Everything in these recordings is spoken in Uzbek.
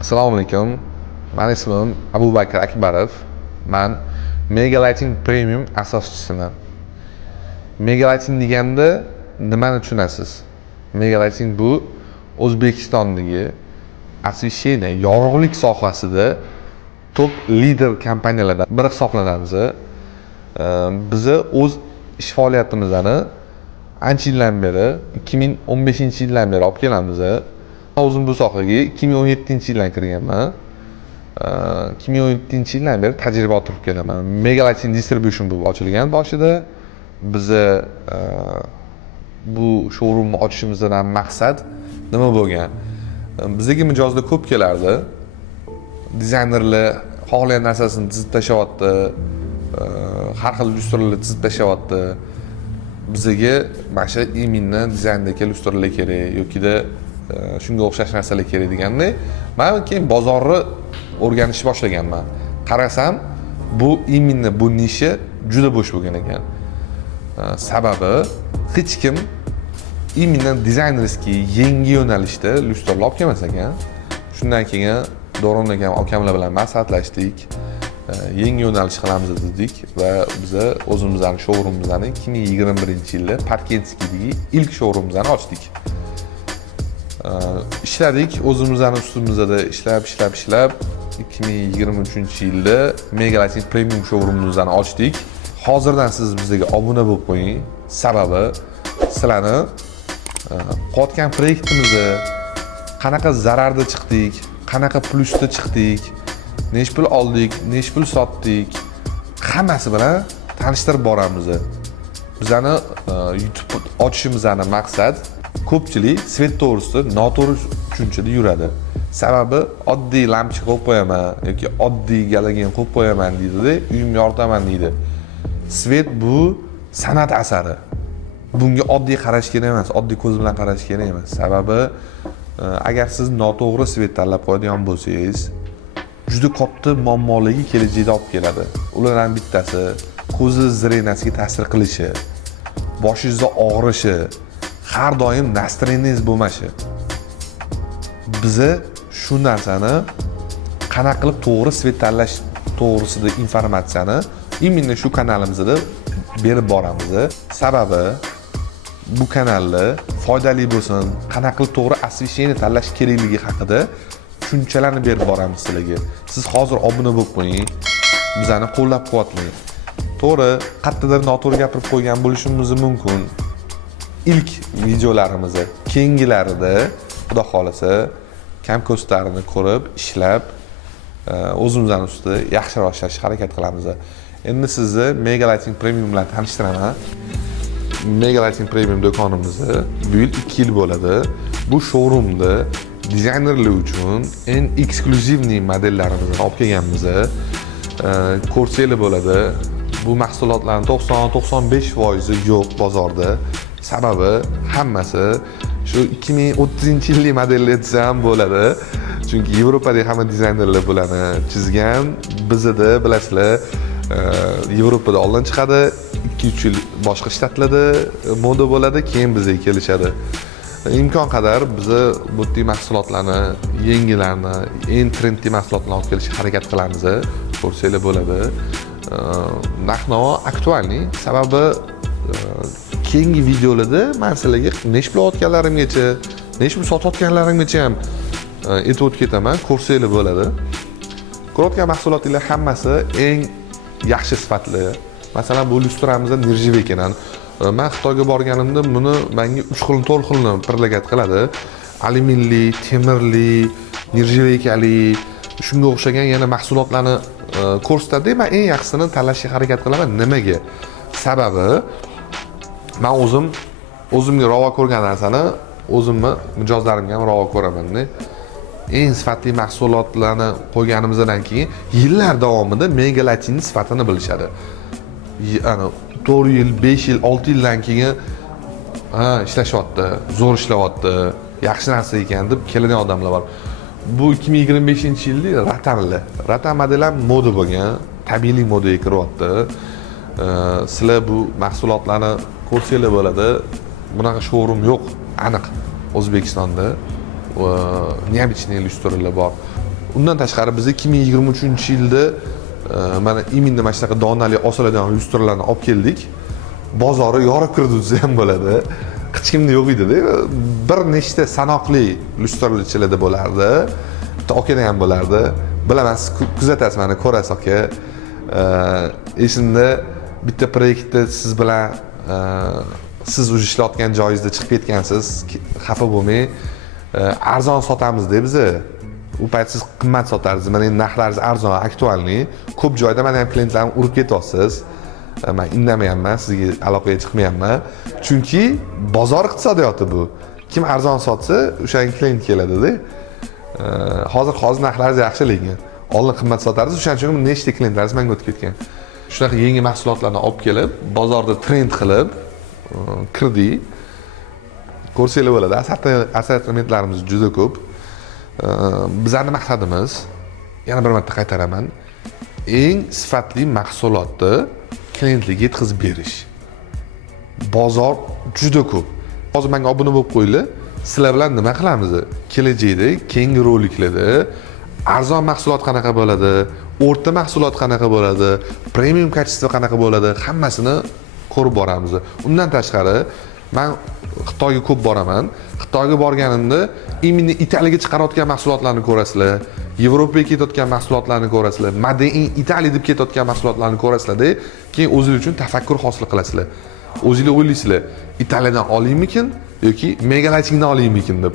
Assalomu alaykum. Meni ismim Abubakar Akbarov. Men Mega Lighting Premium asoschisiman. Mega Lighting deganda nimani tushunasiz? Mega Lighting bu O'zbekistondagi освещение, yorug'lik sohasida top lider kompaniyalardan biri hisoblanamiz. Biz o'z ish faoliyatimizni ancha yildan beri 2015-yildan beri olib kelamiz. O'zim bu sohaga 2017-yildan kirganman. 2017-yildan beri tajriba orttirib kelaman. Mega Lighting Distribution bo'lib ochilgan boshida. Biz bu showroomni ochishimizdan maqsad nima bo'lgan? Bizga mijozlar ko'p kelardi. Dizaynerlar xohlagan narsasini tizib tashyapti. Har xil lyustralarni tizib tashyapti. Bizga mana shu iminni dizayndagi lyustralar kerak yoki-da shunga o'xshash narsalar kerak deganda, men keyin bozorni o'rganishni boshlaganman. Qarasam, bu iminni bu nishi juda bo'sh bo'lgan ekan. Sababi hech kim imindan dizaynerskiy yangi yo'nalishda lyustralar olib kelmas ekan. Shundan keyin Doron akamlar bilan maslahatlashdik. Yangi yo'nalish qilamiz dedik va biz o'zimizning showroomimizni 2021-yilda Parkentskiydagi ilk showroomimizni ochdik. Ishladik, o'zimizning ustimizda ishlab 2023-yilda Mega Lighting Premium showroomimizni ochdik. Hozirdan siz bizga obuna bo'lib qo'ying. Sababi sizlarni qotgan proyektimizni qanaqa zararda chiqdik, qanaqa plusda chiqdik, nech pul oldik, nech pul sotdik, hammasi bilan tanishtirib boramiz. Bizani YouTube ochishimizning maqsad ko'pchilik svet to'g'risida noto'g'ri tushunchada yuradi. Sababi oddiy lampochka qo'yib qo'yaman yoki oddiy galogen qo'yib qo'yaman deydi-da, uyimni yoritaman deydi. Svet bu san'at asari. Bunga oddiy qarash kerak emas, oddiy ko'z bilan qarash kerak emas. Sababi agar siz noto'g'ri svet tanlab qo'yadigan bo'lsangiz, juda katta muammolarga kelajakda olib keladi. Ulardan bittasi ko'zingiz zrenasiga ta'sir qilishi, boshingizda og'rishi, har doim nastroyeningiz bo'lmashi. Biz shu narsani qanaqa qilib to'g'ri svet tanlash to'g'risida informatsiyani именно shu kanalimizda berib boramiz. Sababi bu kanalda foydali bo'lsin, qanaqa qilib to'g'ri освещение tanlash kerakligi haqida tushunchalarni berib boramiz sizlarga. Siz hozir obuna bo'lib qo'ying, bizani qo'llab-quvvatlang. To'g'ri, qayerdadir noto'g'ri gapirib qo'ygan bo'lishimiz mumkin. İlk videolarimizni keyingilarida xudo xolasa kamko'stlarini ko'rib, ishlab, o'zimizning ustida yaxshiroq ishlashga harakat qilamiz. Endi sizni Mega Lighting Premium bilan tanishtiraman. Mega Lighting Premium do'konimizni bu yil 2 yil bo'ladi. Bu showroomda dizaynerlar uchun eng eksklyuzivniy modellarimizni olib kelganmiz. Ko'rsalar bo'ladi. Bu mahsulotlarning 90-95% yo'q bozorda. Sababi hammasi shu 2030-yillik modellar desam bo'ladi. Chunki Yevropadagi hamma dizaynerlar bularni chizgan. Bizda bilasizlar, Yevropada oldin chiqadi, 2-3 yil boshqa shtatlarda moda bo'ladi, keyin bizga kelishadi. Imkon qadar biz bu tip mahsulotlarni, yangilarni, eng trendiy mahsulotlarni olib kelishga harakat qilamiz. Ko'rsanglar bo'ladi. Narx-navo aktualniy. Sababi keyingi videolarda men sizlarga nech pul olganlarimgacha, nech pul sotayotganlarimgacha ham aytib o'tib ketaman. Ko'rsanglar bo'ladi. Ko'rayotgan mahsulotlar hammasi eng yaxshi sifatli. Masalan, bu lyustramizda nirjivey ekan. Men Xitoyga borganimda buni menga 3 xil, 4 xilni birlagat qiladi. Alyuminli, temirli, nirjiveykali, shunga o'xshagan yana mahsulotlarni ko'rsatadi. Men eng yaxshisini tanlashga harakat qilaman. Nimaga? Sababi men o'zimga ravo ko'rgan narsani o'zimni mijozlarimga ham ravo ko'raman. Eng sifatli mahsulotlarni qo'yganimizdan keyin yillar davomida Mega Lighting sifatini bilishadi. Ana 4 yil, 5 yil, 6 yildan keyin ishlashyapti, zo'r ishlayapti, yaxshi narsa ekan deb keladigan odamlar bor. Bu 2025-yilda Ratan model ham moda bo'lgan, tabiiy modaga kiryapti. Sizlar bu mahsulotlarni ko'rsanglar bo'ladi. Bunaqa showroom yo'q, aniq O'zbekistonda. Neobichniy lyustralar bor. Undan tashqari biz 2023-yilda mana iminda mana shunaqa donali osiladigan lyustralarni olib keldik. Bozori yorib kirdi desa ham bo'ladi. Hech kimda yo'q edi-da. Bir nechta sanoqli lyustralarchilarda bo'lardi. Bitta okada ham bo'lardi. Bilaman, siz kuzatasiz, mana ko'rasiz aka. Esimda bitta proyektda siz bilan siz o'zi ishlayotgan joyingizda chiqib ketgansiz, xafa bo'lmang. Arzon sotamiz-da biz. U payt siz qimmat sotardingiz. Mana endi narxlaringiz arzon, aktualniy. Ko'p joyda mana ham klientlarni urib ketyapsiz. Men indamayapman, sizga aloqaga chiqmayapman. Chunki bozor iqtisodiyoti bu. Kim arzon sotsa, o'shaning klient keladi-da. Hozir narxlaringiz yaxshi, lekin oldin qimmat sotardingiz, o'shaning uchun nechta klientlaringiz menga o'tib ketgan. Shunaqa yangi mahsulotlarni olib kelib, bozorda trend qilib kirdik. Ko'rsanglar bo'ladi. Assortimentlarimiz juda ko'p. Bizning maqsadimiz, yana bir marta qaytaraman, eng sifatli mahsulotni klientlarga yetkazib berish. Bozor juda ko'p. Hozir menga obuna bo'lib qo'yinglar. Sizlar bilan nima qilamiz? Kelajakda keyingi roliklarda arzon mahsulot qanaqa bo'ladi, o'rta mahsulot qanaqa bo'ladi, premium kачество qanaqa bo'ladi, hammasini ko'rib boramiz. Undan tashqari men Xitoyga ko'p boraman. Xitoyga borganimda imini Italiyaga chiqarayotgan mahsulotlarni ko'rasizlar, Yevropaga ketayotgan mahsulotlarni ko'rasizlar, Made in Italy deb ketayotgan mahsulotlarni ko'rasizlar-da, keyin o'zingiz uchun tafakkur hosil qilasizlar. O'zingizlar o'ylaysizlar, Italiyadan olaymikin yoki Megalatingdan olaymikin deb.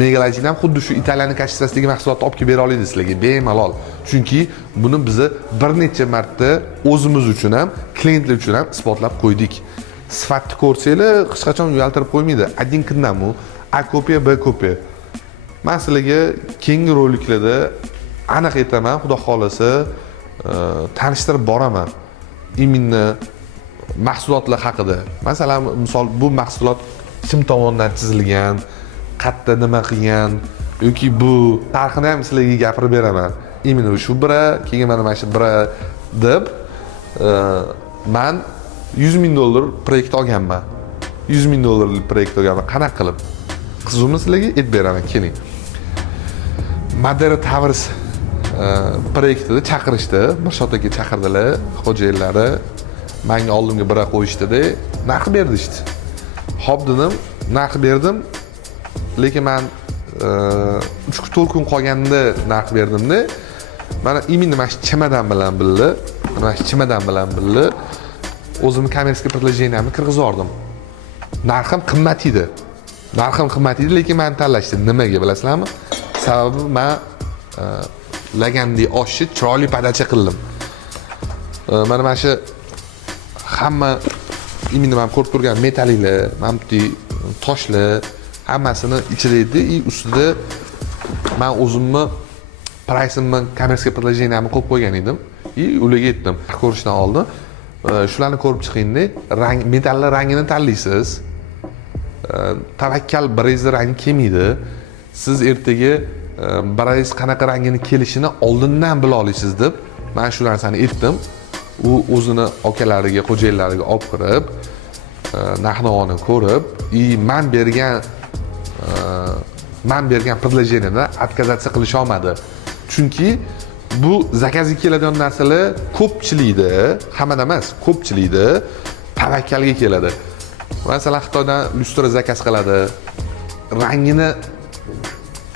Megalating ham xuddi shu Italiyaning kачествоsidagi mahsulotni olib kelib bera oladi sizlarga bemalol. Chunki buni biz bir necha marta o'zimiz uchun ham, klientlar uchun ham isbotlab qo'ydik. Sifatni ko'rsanglar, hech qachon uyaltirib qo'ymaydi. Один к одному, A kopiya, B kopiya. Men sizlarga keyingi roliklarda aniq aytaman, xudo xolasa, tanishtirib boraman. Iminni mahsulotlar haqida. Masalan, misol bu mahsulot kim tomonidan chizilgan, qayerda nima qilgan yoki bu tarixini ham sizlarga gapirib beraman. Imini shu biri, keyin mana shu biri deb men $100,000 proyekt olganman. $100,000 proyekt olganman. Qanaqa qilib? Qizimni sizlarga aytib beraman, keling. Madera Towers proyektida chaqirishdi. Mirshod aka chaqirdilar, xo'jaylari. Menga oldimga bira qo'yishdi-da, narx berdi. Xo'p dedim, narx berdim. Lekin men 3-4 kun qolganda narx berdim-da. Mana imini mana shu chimadan bilan bildi. O'zimni kommersiya предложениямni kirgizib oldim. Narxim qimmat edi. Lekin meni tanlashdi. Nimaga bilasizlarmi? Sababi men lagandek oshni chiroyli padacha qildim. Mana shu hamma imini men ko'rib turgan metalliklar, mamti toshlar hammasini ichida edi, ustida men o'zimni priceimni kommersiya предложениямni qo'yib qo'ygan edim. Ularga aytdim, ko'rishdan oldin shularni ko'rib chiqingda, metallar rangini tanlaysiz. Tavakkal biringiz rangi kelmaydi. Siz ertaga biringiz qanaqa rangini kelishini oldindan bila olasiz deb men shu narsani aytdim. U o'zini akalariga, xo'jaylariga olib kirib, narx-navoni ko'rib, men bergan предложениyadan отказаться qilisha olmadi. Chunki bu zakazga keladigan narsalar ko'pchilikda, hammada emas, ko'pchilikda tavakkalga keladi. Masalan, Xitoydan lyustra zakaz qiladi. Rangini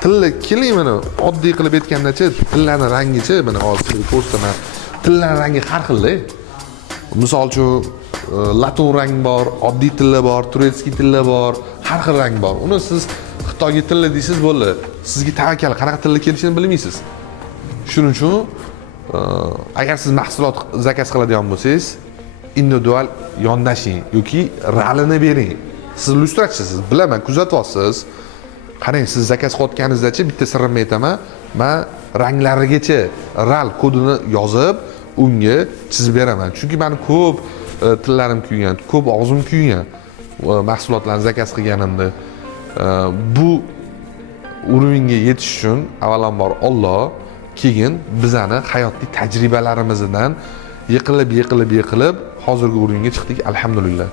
tilla keling mana oddiy qilib aytganda-chi, tillarning rangichi, mana hozir ko'rsataman. Tillarning rangi har xil-da. Misol uchun latun rang bor, oddiy tilla bor, turetskiy tilla bor, har xil rang bor. Uni siz Xitoyga tilla deysiz bo'ldi. Sizga tavakkal qanaqa tilla kelishini bilmaysiz. Shuning uchun agar siz mahsulot zakaz qiladigan bo'lsangiz, individual yondashing yoki ralini bering. Siz lyustrachisiz, bilaman, kuzatyapsiz. Qarang, siz zakaz qilayotganingizda-chi bitta sirrimni aytaman. Men ranglarigacha ral kodini yozib, unga chizib beraman. Chunki meni ko'p tillarim kuygan, ko'p og'zim kuygan mahsulotlarni zakaz qilganimda. Bu uringa yetish uchun avvalambor Alloh, keyin bizani hayotiy tajribalarimizdan yiqilib hozirgi uringa chiqdik, alhamdulillah.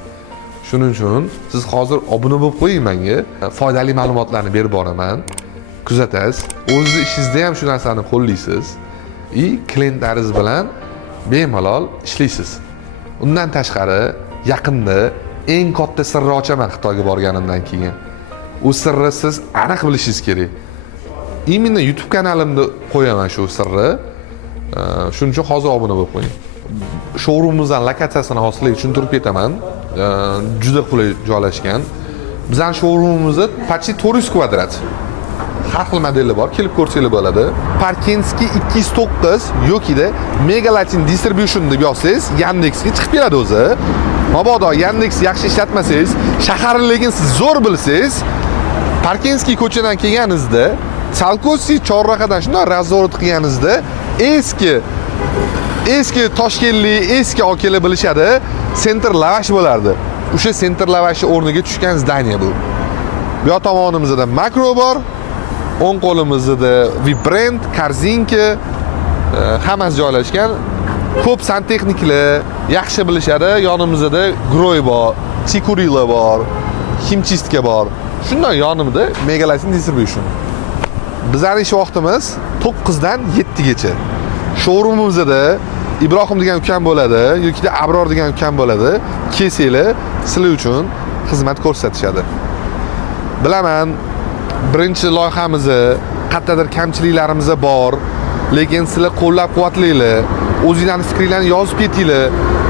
Shuning uchun siz hozir obuna bo'lib qo'ying menga, foydali ma'lumotlarni berib boraman. kuzatasiz. O'zingiz ishingizda ham shu narsani qo'llaysiz. Klientlaringiz bilan bemalol ishlaysiz. Undan tashqari yaqinda eng katta sirni ochaman Xitoyga borganimdan keyin. U sirni siz aniq bilishingiz kerak. Именно YouTube kanalimda qo'yaman shu sirni. Shuning uchun hozir obuna bo'lib qo'ying. Showroomimizdan lokatsiyasini hozirlik tushuntirib ketaman. Juda qulay joylashgan. Bizning showroomimiz почти 400 kvadrat. Har xil modeli bor, kelib ko'rsangiz bo'ladi. Parkinski 209 yokida Mega Latin Distribution deb yozsangiz, Yandexga chiqib keladi o'zi. Mabodo Yandex yaxshi ishlatmasangiz, shaharlikni siz zo'r bilsangiz, Parkinski ko'chadan kelganingizda, Salkosi chorrahadan shunday razvorot qilganingizda, eski Toshkentlik, eski okalar bilishadi, Center Lavash bo'lardi. O'sha Center Lavashning o'rniga tushgan zdaniya bu. Bu yoq tomonimizda Makro bor, o'ng qo'limizda Vibrant, Korzinka hammasi joylashgan. Ko'p santexniklar yaxshi bilishadi. Yonimizda Groy bor, Chikurila bor, Himchistka bor. Shundan yonimda Mega Latin Distribution. Bizning ish vaqtimiz 9 dan 7 gacha. Showroomimizda Ibrohim degan ukam bo'ladi, yoki Abror degan ukam bo'ladi. Kelsanglar, sizlar uchun xizmat ko'rsatishadi. Bilaman, birinchi loyihamiz, qayerdadir kamchiliklarimiz bor, lekin sizlar qo'llab-quvvatlanglar. O'zingizlarning fikringizni yozib ketinglar.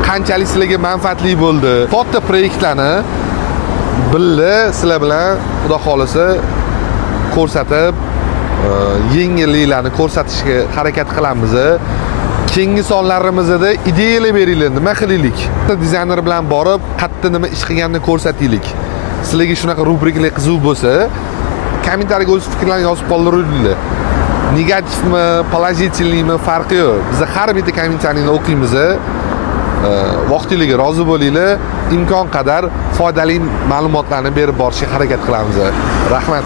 Qanchalik sizlarga manfaatli bo'ldi. Foto proyektlarni billa sizlar bilan xudo xolisa ko'rsatib, yengilliklarni ko'rsatishga harakat qilamiz. Keyingi sonlarimizda ideyalar beringlar, nima qilaylik. Dizayner bilan borib, qayerda nima ish qilganini ko'rsataylik. Sizlarga shunaqa rubrikalar qiziq bo'lsa, kommentariyaga o'z fikrlaringizni yozib qoldiringlar. Negativmi, pozitivmi farqi yo'q. Biz har bitta kommentariyni o'qiymiz. Vaqtiliga rozi bo'linglar. Imkon qadar foydali ma'lumotlarni berib borishga harakat qilamiz. Rahmat.